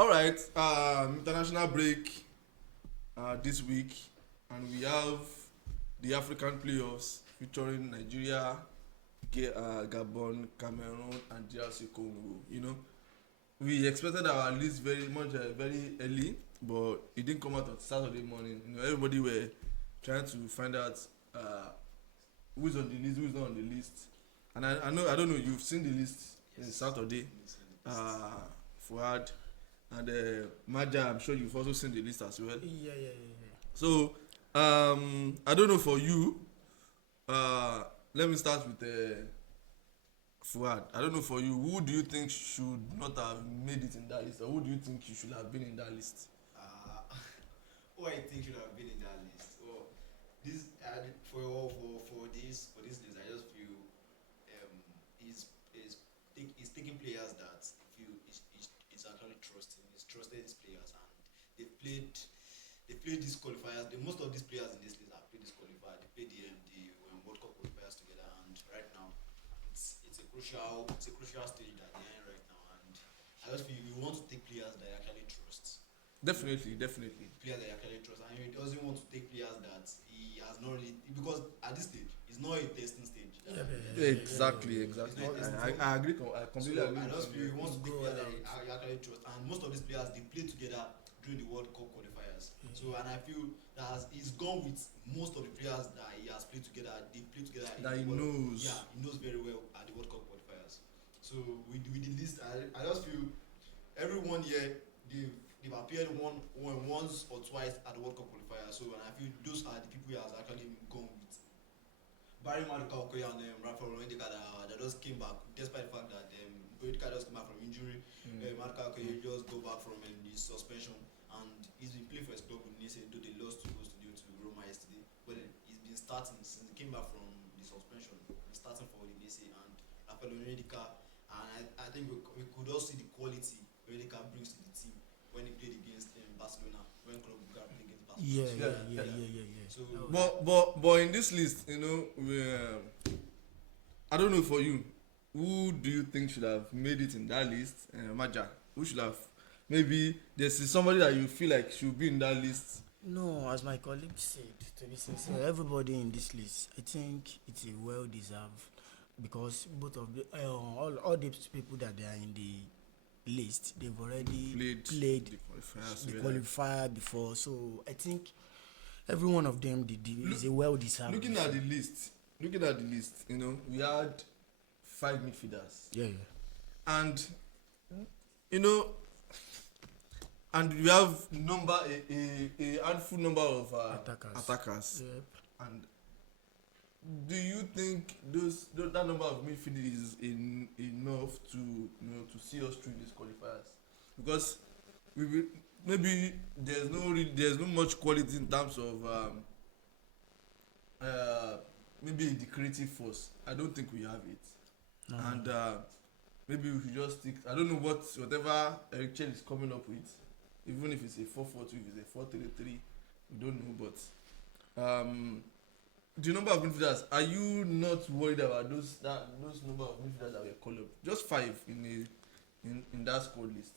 All right. International break this week, and we have the African playoffs featuring Nigeria, Gabon, Cameroon, and DRC Congo. We expected our list very much very early, but it didn't come out on Saturday morning. Everybody were trying to find out who's on the list, who's not on the list. And I don't know. You've seen the list in Saturday. Fuad and Maja. I'm sure you've also seen the list as well. Yeah. So I don't know for you. Let me start with Fuad. I don't know for you. Who do you think should not have made it in that list, or who do you think you should have been in that list? Who I think should have been in that list. Well, this for this list, I just feel he's taking players that feel is actually trusting. He's trusted these players, and they played these qualifiers. Most of these players in this list have played this qualifier. They played the World Cup qualifiers together, and right now it's a crucial stage that they're in right now. And I just feel you want to take players that you actually trust. Definitely. Players that you actually trust, and he doesn't want to take players that he has not really, because at this stage it's not a testing stage. Exactly. I agree. I completely agree. I just feel he wants to take players that he actually trust, and most of these players they play together during the World Cup qualifiers. So, and I feel that he's gone with most of the players that he has played together. They play together. That he knows. Yeah, he knows very well at the World Cup qualifiers. So with the list, I just feel every 1 year they've appeared once or twice at the World Cup qualifier. So, and I feel those are the people he has actually gone with. Barry Maduka Okoye and Rafael Onyedika that just came back, despite the fact that Onyedika just came back from injury. Maduka Okoye just go back from the suspension, and he's been playing for his club with Nice, though they lost 2 goals to Roma yesterday. But he's been starting since he came back from the suspension. He's starting for the Nice, and Rafael Onyedika, and I think we could all see the quality Onyedika brings to the team when he played against Barcelona, when Club Brugge played against Barcelona. Yeah. So, But in this list, I don't know for you. Who do you think should have made it in that list? Maja, who should have? Maybe there's somebody that you feel like should be in that list. No, as my colleague said, to be sincere, everybody in this list, I think it's a well deserved, because both of the all these people that they are in the list, they've already played the qualifier before. So I think every one of them is a well deserved. Looking at the list, we had 5 midfielders. Yeah. And and we have a handful number of attackers. Yep. And do you think that number of midfielders is enough to see us through these qualifiers? Because maybe there's no much quality in terms of maybe the creative force. I don't think we have it. No. And maybe we should just stick. I don't know whatever Eric Chen is coming up with. Even if it's a 4-4-2, if it's a 4-3-3, we don't know. But the number of midfielders, are you not worried about those number of midfielders that were called up? Just 5 in that squad list.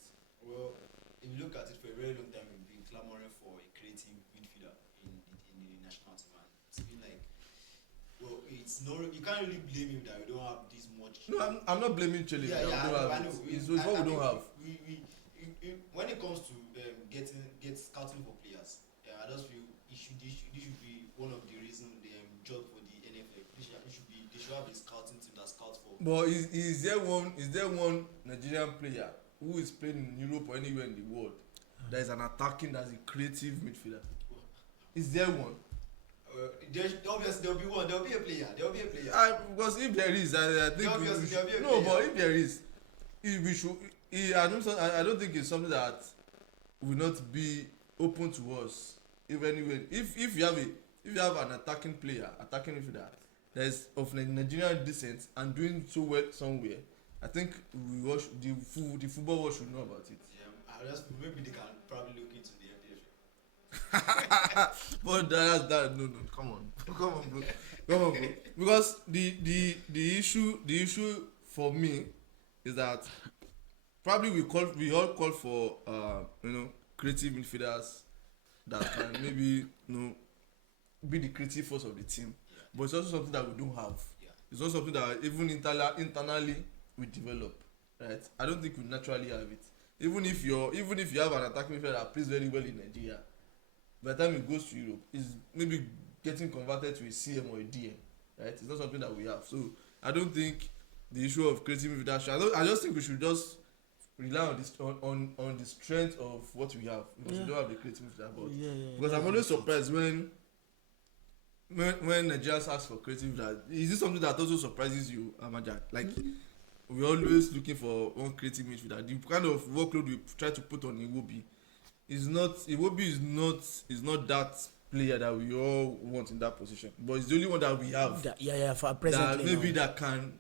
Well, if you look at it, for a very long time, we've been clamoring for a creative midfielder in the national team. And it's been like, well, it's no, you can't really blame him that we don't have this much. No, I'm not blaming Chelsea. Yeah, I know. It's what we don't have. When it comes to get scouting for players, I just feel this should be one of the reasons the job for the NFL. They should have a scouting team that scouts for. But is there one Nigerian player who is playing in Europe or anywhere in the world that is an attacking, that's a creative midfielder? Is there one? Obviously there'll be one. There'll be a player. Because if there is, I think there'll be a no. player. But if there is, we should. I don't think it's something that will not be open to us. If you have an attacking midfielder that is of Nigerian descent and doing so well somewhere, I think the football world should know about it. Yeah, maybe they can probably look into the FPF. But that no, come on bro. Because the issue for me is that probably we all call for creative midfielders that can maybe be the creative force of the team, but it's also something that we don't have. It's not something that even internally we develop, right? I don't think we naturally have it. Even if you have an attacking midfielder that plays very well in Nigeria, by the time he goes to Europe, he's maybe getting converted to a CM or a DM, right? It's not something that we have. So I don't think the issue of creative midfielder. I just think we should just rely on this on the strength of what we have, because we don't have the creative midfielder. Because I'm always surprised when Nigerians ask for creative midfielder. Is this something that also surprises you, Amajak? Like we're always looking for one creative midfielder. The kind of workload we try to put on Iwobi is not that player that we all want in that position, but it's the only one that we have. For presently. That maybe that can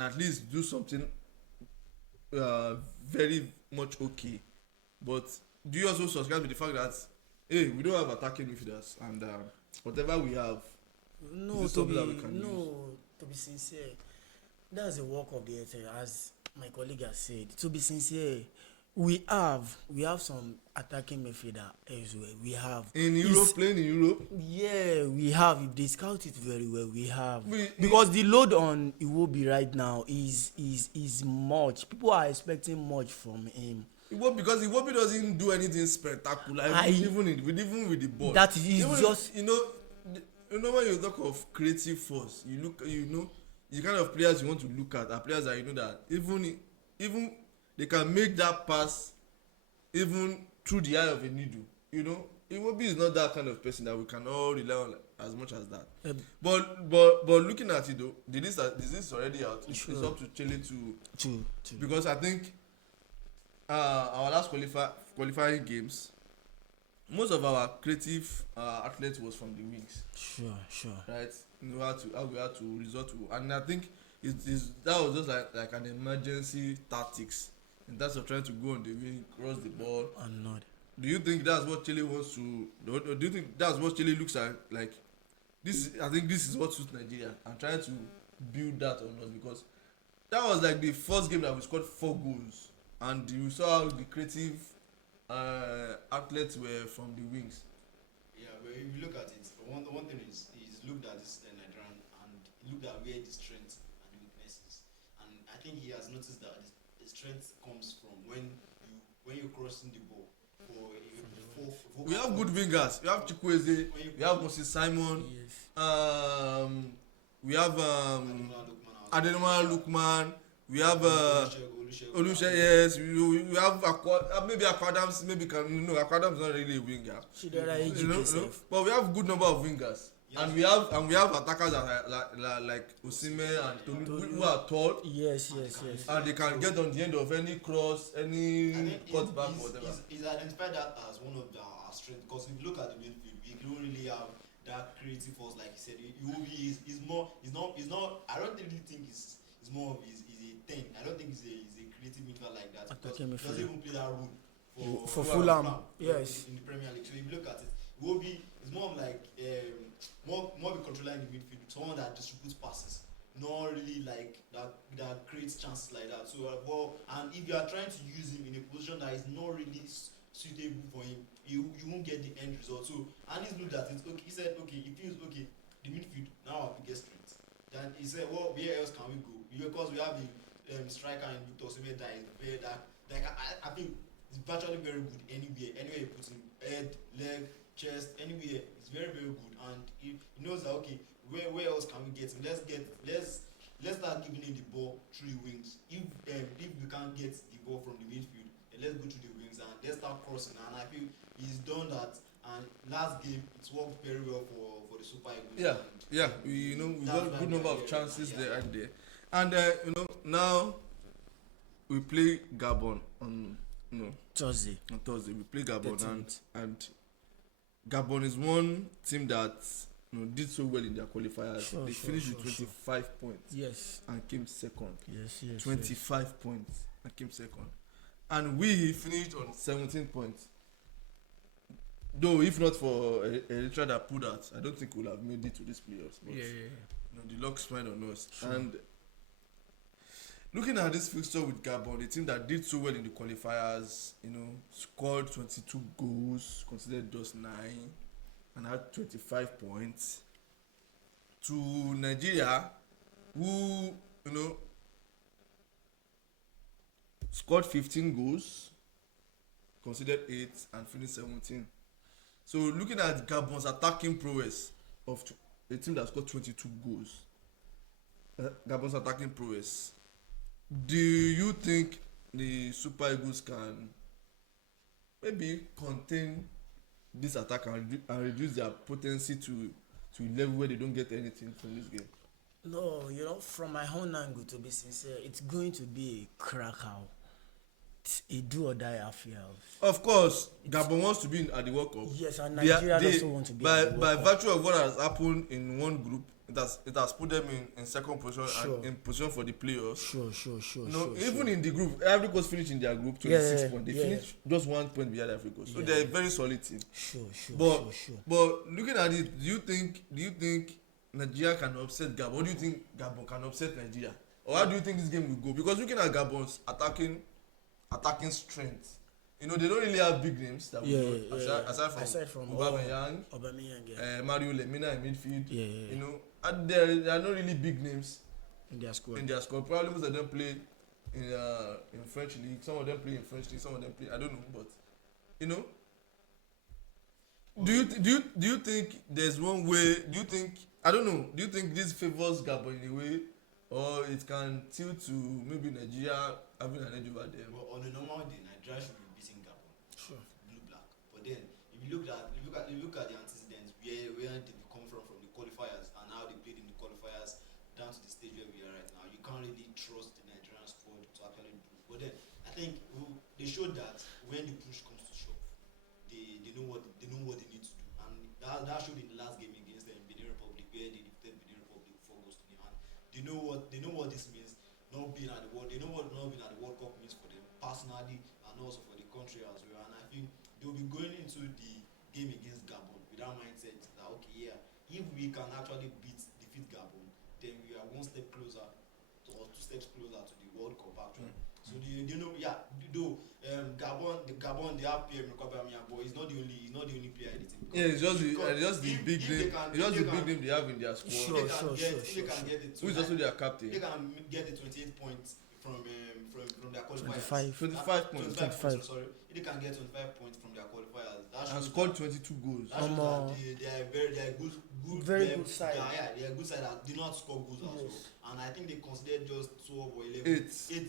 at least do something very much okay. But do you also subscribe to the fact that we don't have attacking midfielders, and whatever we have, to be sincere, that's the work of the earth, as my colleague has said. To be sincere, we have some attacking midfielder as well. We have in Europe, playing in Europe. Yeah, we have. If they scout it very well, we have. Because the load on Iwobi right now is much. People are expecting much from him. Because Iwobi doesn't do anything spectacular, even with the ball. That is just when you talk of creative force, the kind of players you want to look at are players that that even they can make that pass even through the eye of a needle. Iwobi is not that kind of person that we can all rely on as much as that. But looking at it though, the list is already out. It's up to Chile to because I think our last qualifying games, most of our creative athletes was from the wings. Sure. Right? How we had to resort to, and I think that was just like an emergency tactics in terms of trying to go on the wing, cross the ball. And not. Do you think that's what Chile wants to? Or do you think that's what Chile looks at? Like this? I think this is what suits Nigeria. I'm trying to build that on us, because that was like the first game that we scored 4 goals, and you saw how the creative athletes were from the wings. Yeah, but if you look at it, one thing is looked at this Nigerian and looked at where the strengths and the weaknesses, and I think he has noticed that the strength comes from when you're crossing the ball. We have good wingers. We have Chukwueze. We have Moses Simon. Yes. We have Ademola Lookman. We have Olushe. Yes. We have maybe Aquadams. Aquadams is not really a winger. But we have a good number of wingers. Yes. And we have attackers like Osimhen and Tolu who are tall. Yes. And they can get on the end of any cross, any cutback, whatever. He's identified that as one of our strengths, because if you look at the midfield, we don't really have that creative force, like he said. He's not. I don't really think he's more of he's a 10. I don't think he's a creative midfielder like that. He doesn't even play that role for Fulham. Yes. In the Premier League. So if you look at it, Iwobi is more of like more of a controller in the midfield, someone that distributes passes, not really like that creates chances like that. So and if you are trying to use him in a position that is not really suitable for him, you won't get the end result. So and he's looked at it. Okay, he said he feels okay. The midfield now our biggest strength. Then he said, well, where else can we go? Because we have the striker in Victor Osimhen that is very I think it's virtually very good anywhere you put him, head, leg, chest, anywhere. It's very, very good, and he knows that okay, where else can we get him? Let's start giving him the ball through the wings. If we can't get the ball from the midfield, then let's go to the wings and let's start crossing. And I feel he's done that. And last game, it worked very well for the Super Eagles. Yeah. We got a good number of chances there and there. And now we play Gabon on Thursday. On Thursday we play Gabon, and Gabon is one team that did so well in their qualifiers. They finished with 25 points. Yes. And came second. Yes. 25 points and came second. And we finished on 17 points. Though if not for Eritrea that pulled out, I don't think we'll have made it to these playoffs. But the luck smiled on us. Sure. And looking at this fixture with Gabon, the team that did so well in the qualifiers, scored 22 goals, conceded just 9, and had 25 points. To Nigeria, who scored 15 goals, conceded 8, and finished 17. So looking at Gabon's attacking prowess of a team that scored 22 goals, Gabon's attacking prowess, do you think the Super Eagles can maybe contain this attack and reduce their potency to a level where they don't get anything from this game? No, from my own angle, to be sincere, it's going to be a cracker. It's a do or die affair. Of course, Gabon wants to be at the World Cup. Yes, and Nigeria also want to be at the World by Cup. virtue of what has happened in one group, it has put them in second position and in position for the playoffs. Sure. Even in the group, Ivory Coast finished in their group 26 points. They finished just 1 point behind Ivory Coast. So they're a very solid team. Sure. But looking at it, do you think Nigeria can upset Gabon? Or do you think Gabon can upset Nigeria? Or how do you think this game will go? Because looking at Gabon's attacking strength, they don't really have big names that we know, aside from Aubameyang, Mario Lemina in midfield. And there are not really big names in their squad. Probably most of them play in French league. Some of them play in French league. Some of them play, I don't know, but do you think there's one way? Do you think this favors Gabon in a way, or it can tilt to maybe Nigeria having an edge over them? Well, on a normal day, Nigeria should be beating Gabon. Sure. Blue black. But then if you look at the antecedents where they come from the qualifiers and how they played in the qualifiers down to the stage where we are right now, you can't really trust the Nigerian squad to actually improve. But then I think they showed that when the push comes to shove, they know what they need to do, and that showed in the last game against the Benin Republic, where they defeated Benin Republic 4 goals to 0. And they know what this means. Not being at the World, they know what not being at the World Cup means for them personally and also for the country as well. And I think they will be going into the game against Gabon with that mindset that if we can actually defeat Gabon, then we are 1 step closer or 2 steps closer to the World Cup actually. So Gabon they have PM Aubameyang, but he's not the only player in the team. Yeah, it's just the big name. It's just the big name they have in their squad. Who is also their captain? They can get the 28 points from their qualifiers. 25 points. 25. Sorry, they can get 25 points from their qualifiers. And scored 22 goals. That shows that they are good. Very good side. They are good side that did not score goals as well. And I think they considered just 12 or 11. 8.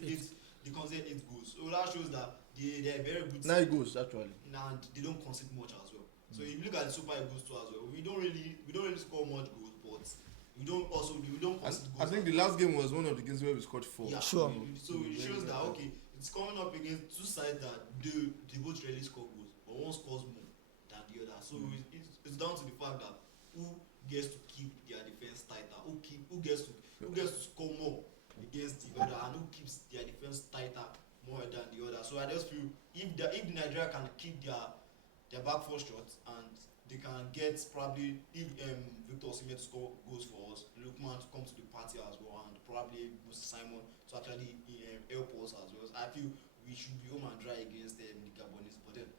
They considered 8 goals. So that shows that they are very good. 9 goals actually. And they don't concede much as well. So if you look at the Super Eagles too as well, we don't really score much goals, but we don't concede goals. I think the last game was one of the games where we scored 4. Yeah, sure. So it shows that it's coming up against 2 sides that they both really score goals, but one scores more than the other. So it's down to the fact that who gets to keep their defense tighter, who gets to score more against the other, and who keeps their defense tighter more than the other. So I just feel if Nigeria can keep their back 4 shots and they can get probably if Victor Osimhen to score goals for us, Lukman to come to the party as well, and probably Moses Simon to actually help us as well. I feel we should be home and dry against the Gabonese, but then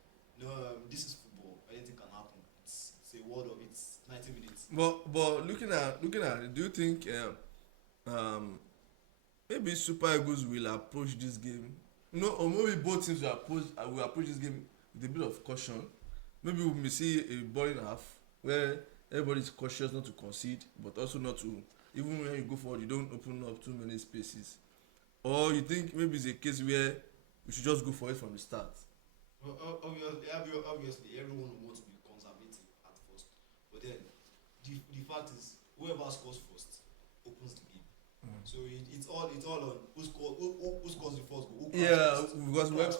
this is football. Anything can happen. It's a world of it's 90 minutes. But looking at it, do you think maybe Super Eagles will approach this game? Or maybe both teams will approach this game with a bit of caution. Maybe we may see a boring half where everybody is cautious not to concede, but also not to, even when you go forward, you don't open up too many spaces. Or you think maybe it's a case where we should just go for it from the start? Well, obviously, everyone wants to be conservative at first, but then the fact is, whoever scores first opens the game. So it's all on who scores the first goal. Because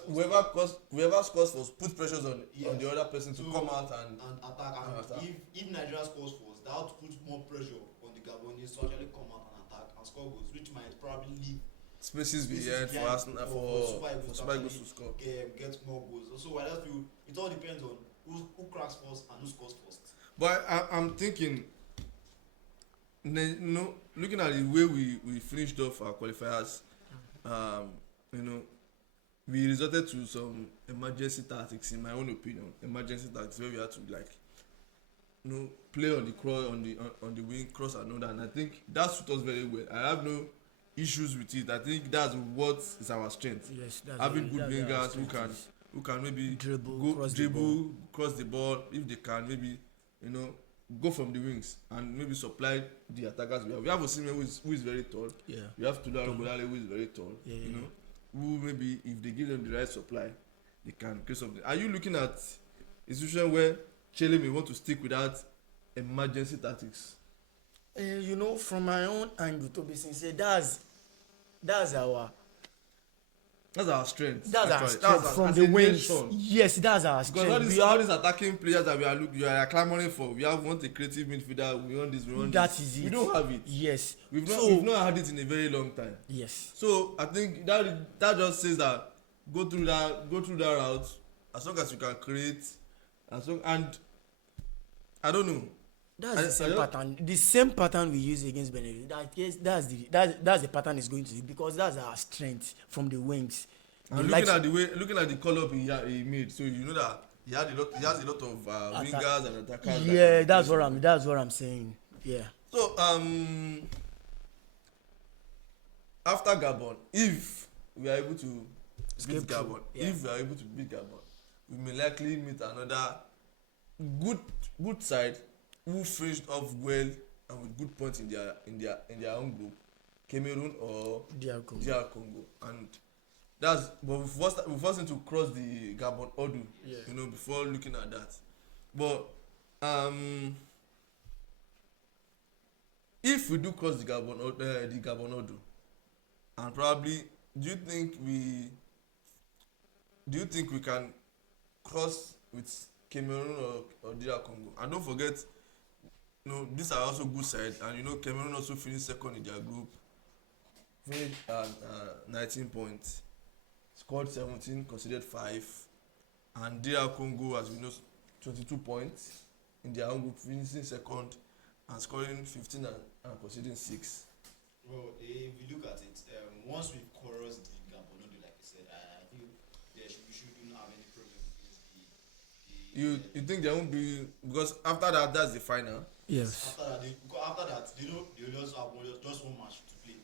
whoever scores first puts pressures on the other person to come out and attack. And if Nigeria scores first, that would put more pressure on the Gabonese to actually come out and attack and score goals, which might probably leave spaces behind for Super Eagles to score. Get more goals. So I just feel it all depends on who cracks first and who scores first. But I'm thinking, looking at the way we finished off our qualifiers, um, you know, we resorted to some emergency tactics, in my own opinion. Emergency tactics where we had to like, play on the cross on the wing, cross another, and I think that suit us very well. I have no issues with it. I think that's what is our strength. Yes, that's Having good that's wingers who can maybe dribble, cross the ball if they can, maybe you know go from the wings and maybe supply the attackers. We have Osimhen who is very tall. Yeah. We have Tula Robodale who is very tall. Yeah, you know, who maybe if they give them the right supply, they can create something. Are you looking at a situation where Chile may want to stick with that emergency tactics? From my own angle, to be sincere, that's our Strength. that's our actually. strength from as the a wings. nation. Yes, that's our Because all strength. these attacking players that you are clamoring for, we want a creative midfielder, we want this, we want That this. is it. We don't have it. Yes. We've not had it in a very long time. Yes. So I think that just says that go through that route as long as you can create, and I don't know. That's the same pattern. The same pattern we use against Benin. That's the pattern is going to be, because that's our strength from the wings. And looking at the call up he made, so you know that he has a lot of wingers and attackers. Yeah, that's what I'm saying. Yeah. So after Gabon, if we are able to beat Gabon, we may likely meet another good side who finished off well and with good points in their own group, Cameroon or DR Congo. And but we first need to cross the Gabon hurdle, before looking at that. But if we do cross the Gabon hurdle, and probably, do you think we can cross with Cameroon or DR Congo? And don't forget, these are also good sides, and Cameroon also finished second in their group, finished at 19 points, scored 17, conceded 5, and DR Congo, as we know, 22 points in their own group, finishing second and scoring 15 and conceding 6. Well, if you look at it, once we cross the Gabon, like I said, I think we shouldn't have any problem against You think there won't be, because after that's the final? Yes. After that, they just have just one match to play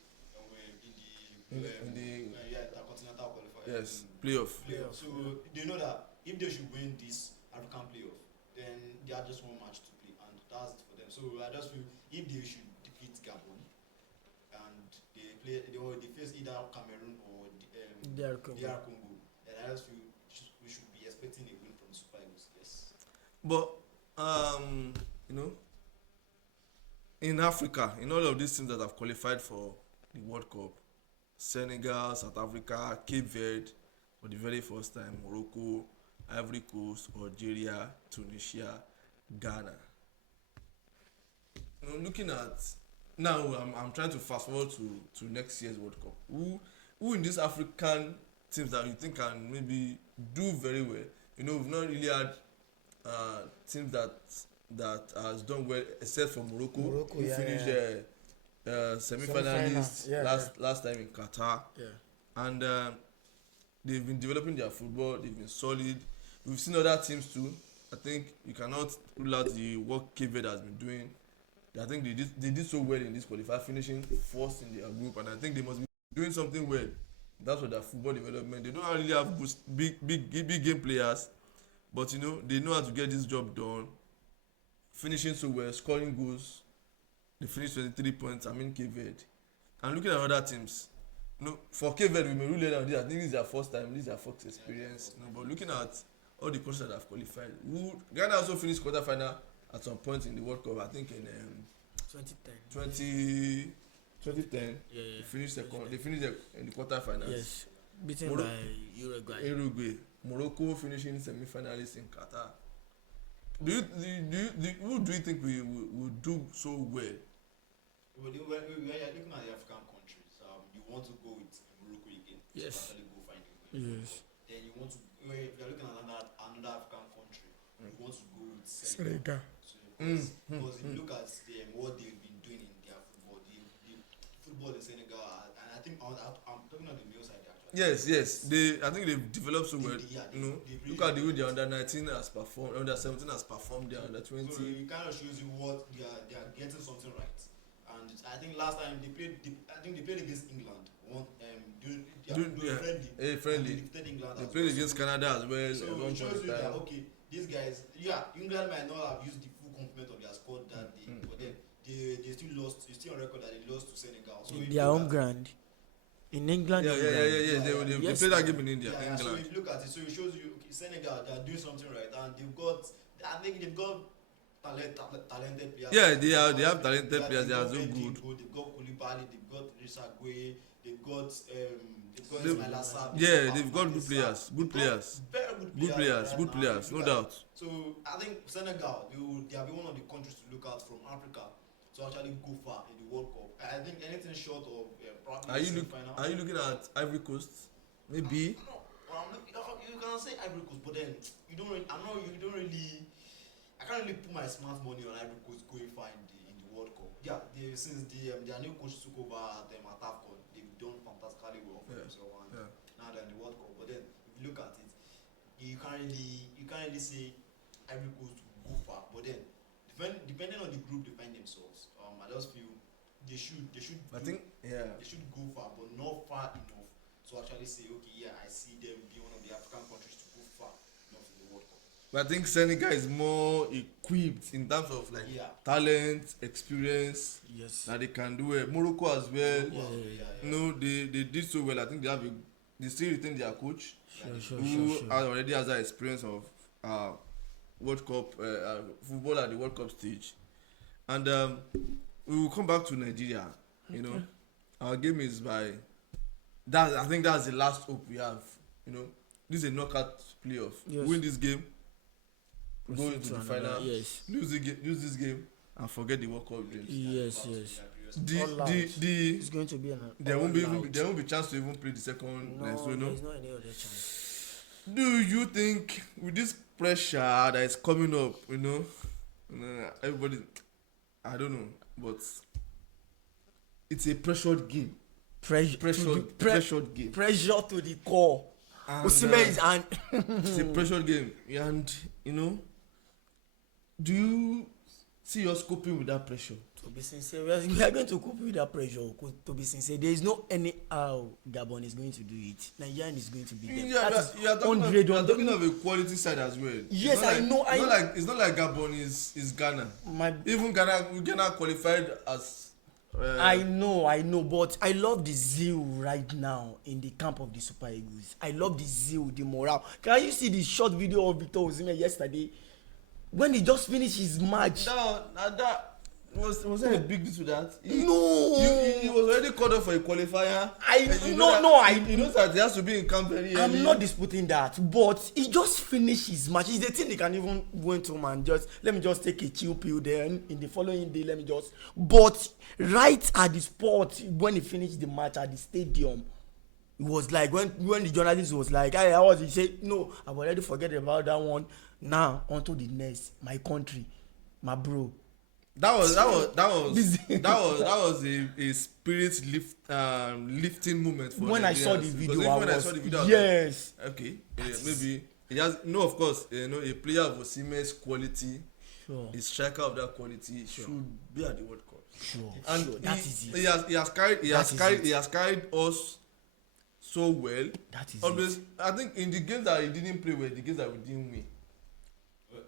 in the intercontinental qualifier. Yes, playoff. So they know that if they should win this African playoff, then they have just one match to play, and that's it for them. So I just feel if they should defeat Gabon and they face either Cameroon or DR Congo, then I just feel we should be expecting a win from Super Eagles. Yes. But in Africa, in all of these teams that have qualified for the World Cup, Senegal, South Africa, Cape Verde for the very first time, Morocco, Ivory Coast, Algeria, Tunisia, Ghana. Looking at now, I'm trying to fast forward to next year's World Cup. Who in these African teams that you think can maybe do very well? We've not really had teams that has done well, except for Morocco who finished semi-finalists last time in Qatar. Yeah. And they've been developing their football. They've been solid. We've seen other teams too. I think you cannot rule out the work Cape Verde has been doing. I think they did so well in this qualifier, finishing first in their group, and I think they must be doing something well. That's what their football development. They don't really have big game players, but they know how to get this job done. Finishing so well, scoring goals. They finished 23 points. Cape Verde. And looking at other teams, for Cape Verde, we may rule it out. I think this is their first time. This is their first experience. But looking at all the countries that have qualified, Ghana also finished quarterfinal at some point in the World Cup. I think in 2010. Yeah. They finished second. They finished in the quarterfinals. Yes. Beaten by Uruguay. Morocco finishing semi-finalists in Qatar. Who do you think will do so well? Well, we are looking at the African countries. You want to go with Morocco again? Yes. To go find a win. Yes. Then you want to. If you are looking at another African country, you want to go with Senegal. Because if you look at what they've been doing in their football, the football in Senegal, and I think I'm talking on the male side actually. Yes. I think they've developed so well. They Look at the way the under 19 has performed, under 17 has performed, their under 20. So it kind of shows you what they are getting something right. And I think last time they played, they played against England. Friendly. Friendly. They defeated England. They played against Canada as well. So it shows you that okay, these guys, England might not have used the full complement of their squad that day, but then they still lost. It's still on record that they lost to Senegal. So in their home ground. In England. They played that game in India, England. So if you look at it, so it shows you okay, Senegal, they are doing something right, and they've got talented players. Yeah, they have talented players. They are so good. They've got Koulibaly, they've got Risa Gueye, they've got Ismail Assar. Yeah, they've got good players. Very Good players, no doubt. So I think Senegal, they'll be one of the countries to look at from Africa to actually go far in the World Cup. I think anything short of probably final. Are you looking at Ivory Coast? Maybe. No, you can say Ivory Coast, but then you don't really. I can't really put my smart money on Ivory Coast going far in the World Cup. Yeah, since their new coach took over at AFCON, they've done fantastically well for themselves, and now they're in the World Cup. But then if you look at it, you can't really say Ivory Coast will go far. But then depending on the group they find themselves, I just feel they should they should go far, but not far enough to actually say okay, I see them be one of the African countries to go far enough in the World Cup. But I think Senegal is more equipped in terms of talent, experience. Yes. That they can do it. Morocco as well. They did so well. I think they still retain their coach, who already has that experience of World Cup football at the World Cup stage. And we will come back to Nigeria. Our game is by that. I think that's the last hope we have. This is a knockout playoff. Yes. Win this game, go into the final. Yes. Lose this game, and forget the World Cup dreams. Yes. It's going to be there won't be chance to even play the second. No, there's no any other chance. Do you think with this pressure that is coming up, everybody, I don't know, but it's a pressured game. Pressured game. Pressure to the core. Osimhen is it's a pressured game, and do you see us coping with that pressure? To be sincere, we are going to cope with that pressure. To be sincere, there is no any how Gabon is going to do it. Nigeria is going to be there. You are talking of a quality side as well. Yes, I know. It's not like Gabon is Ghana. Even Ghana qualified as. I know, but I love the zeal right now in the camp of the Super Eagles. I love the zeal, the morale. Can you see the short video of Victor Osimhen yesterday when he just finished his match? That was there a big deal to that? He was already called up for a qualifier. You know that he has to be in camp very early. I'm not disputing that, but he just finished his match. It's the thing they can even went home and let me just take a chill pill there, and in the following day but right at the spot when he finished the match at the stadium, it was like when the journalist was like, "Hey, how was it?" He said, "No, I've already forget about that one. Now onto the next, my country, my bro." That was a spirit lifting moment for when Nigerians. I saw the video. Yes. Okay. Maybe it has of course. A player of Osimhen's quality, a striker of that quality should be at the World Cup. Sure. And that is it. He has carried us so well. That is always. it. I think in the games that he didn't play well, the games that we didn't win.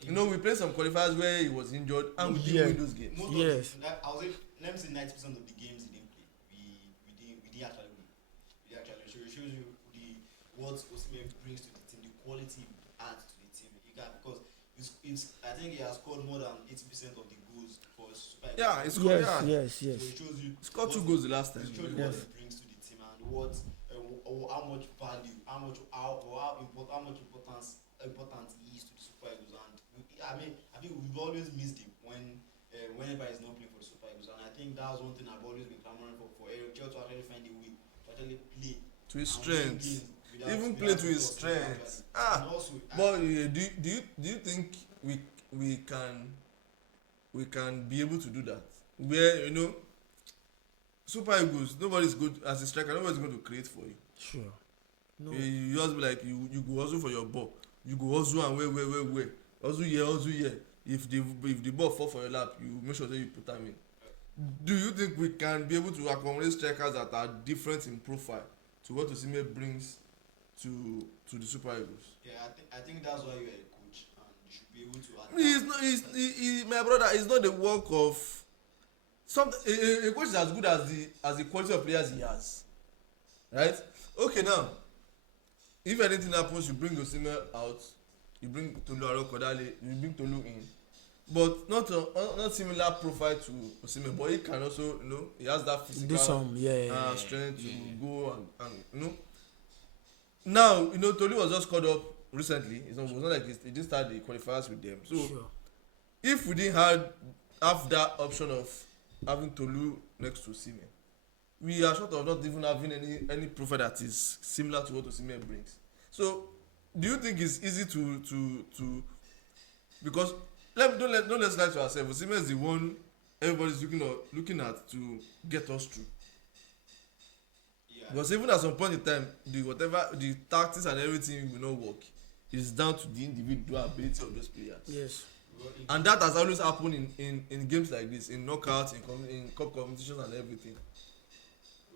We played some qualifiers where he was injured and we didn't win those games. Yes. I would say, let me say 90% of the games he didn't play, we didn't actually win. So it shows you what Osimhen brings to the team, the quality he adds to the team. Because I think he has scored more than 80% of the goals for Super Eagles. Yeah, it's scored. Yes. So it shows you. He scored 2 goals the last time. It shows you what he brings to the team and how much value, how much importance he is to the Super Eagles. And I think we've always missed him whenever he's not playing for the Super Eagles, and I think that was one thing I've always been clamoring for Eric Chelsea to actually find a way to actually play to his strengths, even play to his strengths. But do you think we can be able to do that? Where Super Eagles, nobody's good as a striker. Nobody's going to create for you. Sure. No. You just be like you go hustle for your ball. You go hustle and wait. Hustle here. If the ball fall for your lap, you make sure that you put them in. Do you think we can be able to accommodate strikers that are different in profile to what Osimhen brings to the Super Eagles? Yeah, I think that's why you're a coach and you should be able to adapt. It's not. My brother, it's not the work of some. A coach is as good as the quality of players he has, right? Okay, now, if anything happens, you bring Osimhen out, you bring Tolu Arokodale, you bring Tolu in, but not similar profile to Osimhen, but he can also, he has that physical do some strength to go and Now, Tolu was just called up recently. It was not like he didn't start the qualifiers with them. So, sure. if we didn't have that option of having Tolu next to Osimhen, we are short of not even having any profile that is similar to what Osimhen brings. So, do you think it's easy to because don't let's lie to ourselves. Osimhen is the one everybody's looking at to get us through. Yeah. Because even at some point in time, the tactics and everything will not work. It's down to the individual ability of those players. Yes. And that has always happened in games like this, in knockouts, in cup competitions and everything.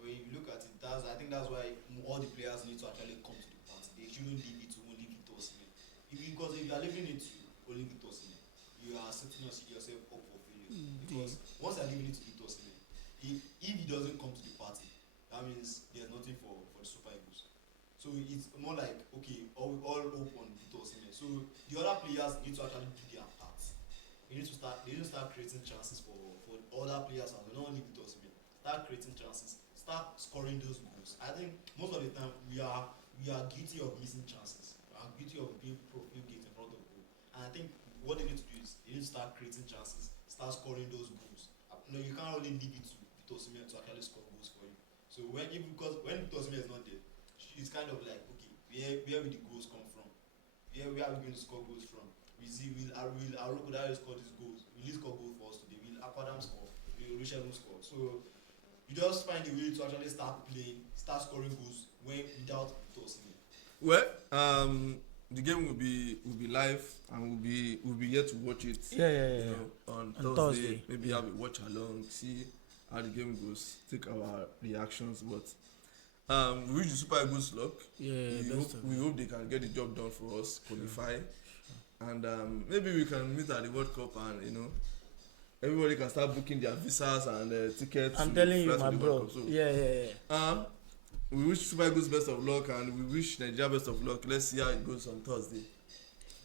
When you look at it, I think that's why all the players need to actually come to the party. They shouldn't leave it to only Victor Osimhen. Because if you are leaving it to only Victor Osimhen, you are setting yourself up for failure. Because once you are leaving it to Victor Osimhen, if he doesn't come to the party, that means there's nothing for the Super Eagles. So it's more like, okay, all hope on Victor Osimhen. So the other players need to actually do their part. They need to start creating chances for other players as well, not only Victor Osimhen. Start creating chances, start scoring those goals. I think most of the time we are guilty of missing chances. We are guilty of being profligate in front of goal. And I think what they need to do is they need to start creating chances, start scoring those goals. You can't only leave it to Victor Osimhen to actually score goals for you. So when Victor Osimhen is not there, it's kind of like, okay, where will the goals come from? Where are we going to score goals from? Will Arokodare score these goals? Will he score goals for us today? Will Akwadam score? Will Rishabun score? So you just find a way to actually start playing, start scoring goals without Victor Osimhen. Well, the game will be live and we'll be here to watch it. Yeah. On Thursday. Maybe have a watch along, see how the game goes, take our reactions. But we wish the Super Eagles luck. We hope they can get the job done for us, qualify, and maybe we can meet at the World Cup and everybody can start booking their visas and tickets. I'm telling you, my bro. So, yeah. we wish Super Eagles best of luck and we wish Nigeria best of luck. Let's see how it goes on Thursday.